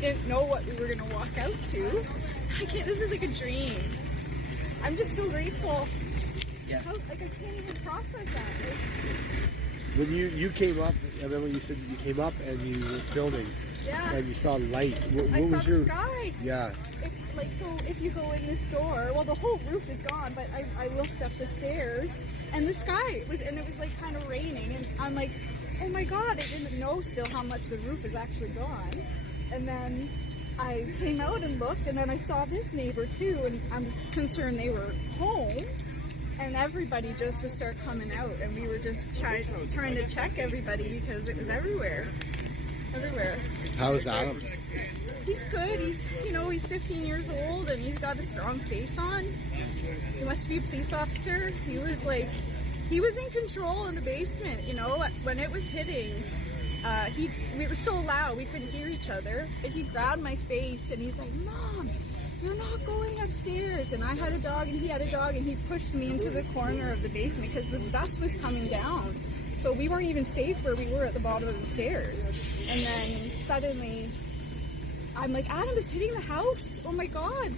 didn't know what we were going to walk out to. This is like a dream. I'm just so grateful. Yeah. I can't even process that. When you came up, I remember you said you came up and you were filming. Yeah. And you saw light. What I was saw the sky. Yeah. If you go in this door, well, the whole roof is gone, but I looked up the stairs, and the sky it was like kind of raining, and I'm like, oh my God, I didn't know still how much the roof is actually gone. And then I came out and looked, and then I saw this neighbor too, and I was concerned they were home. And everybody just would start coming out, and we were just trying to check everybody because it was everywhere. How is Adam? He's good. He's 15 years old, and he's got a strong face on. He wants to be a police officer. He was in control in the basement. When it was hitting, it was so loud we couldn't hear each other. And he grabbed my face, and he's like, "Mom, you're not going upstairs." And I had a dog and he had a dog, and he pushed me into the corner of the basement because the dust was coming down. So we weren't even safe where we were at the bottom of the stairs. And then suddenly I'm like, "Adam is hitting the house. Oh my God."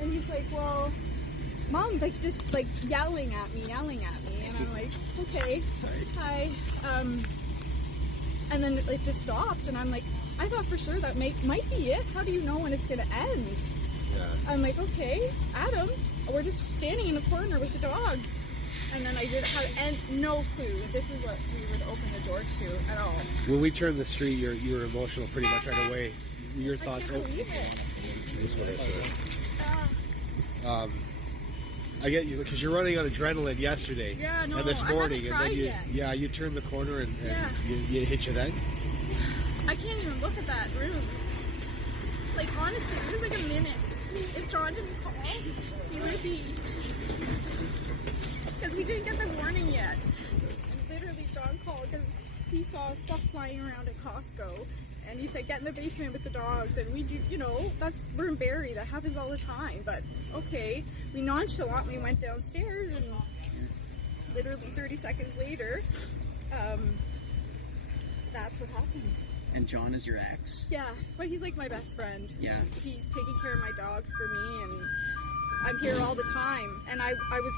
And he's like, "Well, Mom," just yelling at me. And I'm like, "Okay, hi." And then it just stopped, and I'm like, I thought for sure that might be it. How do you know when it's gonna end? Yeah. I'm like, okay, Adam, we're just standing in the corner with the dogs. And then I didn't have no clue this is what we would open the door to at all. When we turned the street, you were emotional pretty much right away. Your thoughts? I can't believe it. This one is I get you because you're running on adrenaline yesterday. Yeah, no, and this morning, I haven't cried yet. you turned the corner and you hit your head. I can't even look at that room. Honestly, it was like a minute. If John didn't call, he would be, because we didn't get the warning yet. And literally, John called because he saw stuff flying around at Costco, and he said, "Get in the basement with the dogs." And we do, we're in Barrie. That happens all the time. But okay, we nonchalantly went downstairs, and literally 30 seconds later, that's what happened. And John is your ex? Yeah, but he's like my best friend. Yeah. He's taking care of my dogs for me, and I'm here all the time. And I was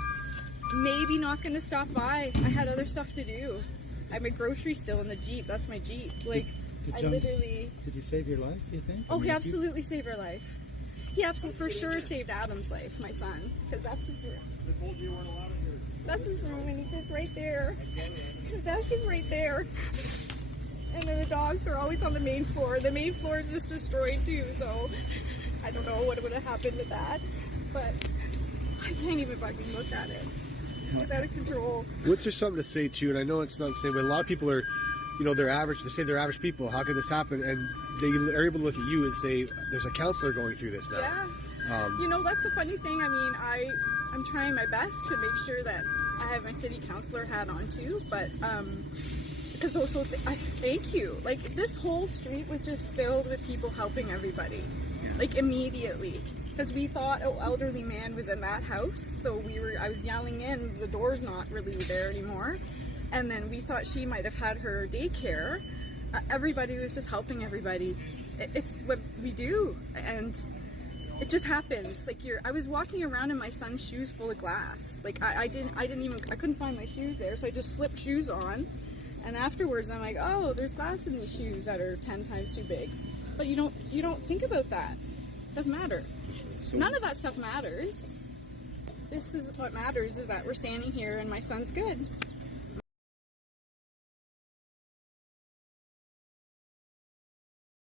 maybe not going to stop by. I had other stuff to do. I have my groceries still in the Jeep. That's my Jeep. Did he save your life, do you think? Oh, he absolutely saved our life. He absolutely, for sure, saved Adam's life, my son. Because that's his room. They told you weren't allowed in here. That's his room, and he sits right there. His desk is right there. And then the dogs are always on the main floor. The main floor is just destroyed too, so I don't know what would have happened with that. But I can't even fucking look at it. It's out of control. What's there something to say too? And I know it's not the same, but a lot of people are, they're average. They say they're average people. How could this happen? And they are able to look at you and say, "There's a counselor going through this now." Yeah. That's the funny thing. I mean, I'm trying my best to make sure that I have my city councilor hat on too, but because also, thank you. This whole street was just filled with people helping everybody, immediately. Because we thought an elderly man was in that house, so I was yelling in, the door's not really there anymore. And then we thought she might have had her daycare. Everybody was just helping everybody. It's what we do, and it just happens. I was walking around in my son's shoes full of glass. I couldn't find my shoes there, so I just slipped shoes on. And afterwards, I'm like, "Oh, there's glass in these shoes that are 10 times too big." But you don't think about that. Doesn't matter. None of that stuff matters. This is what matters, is that we're standing here and my son's good.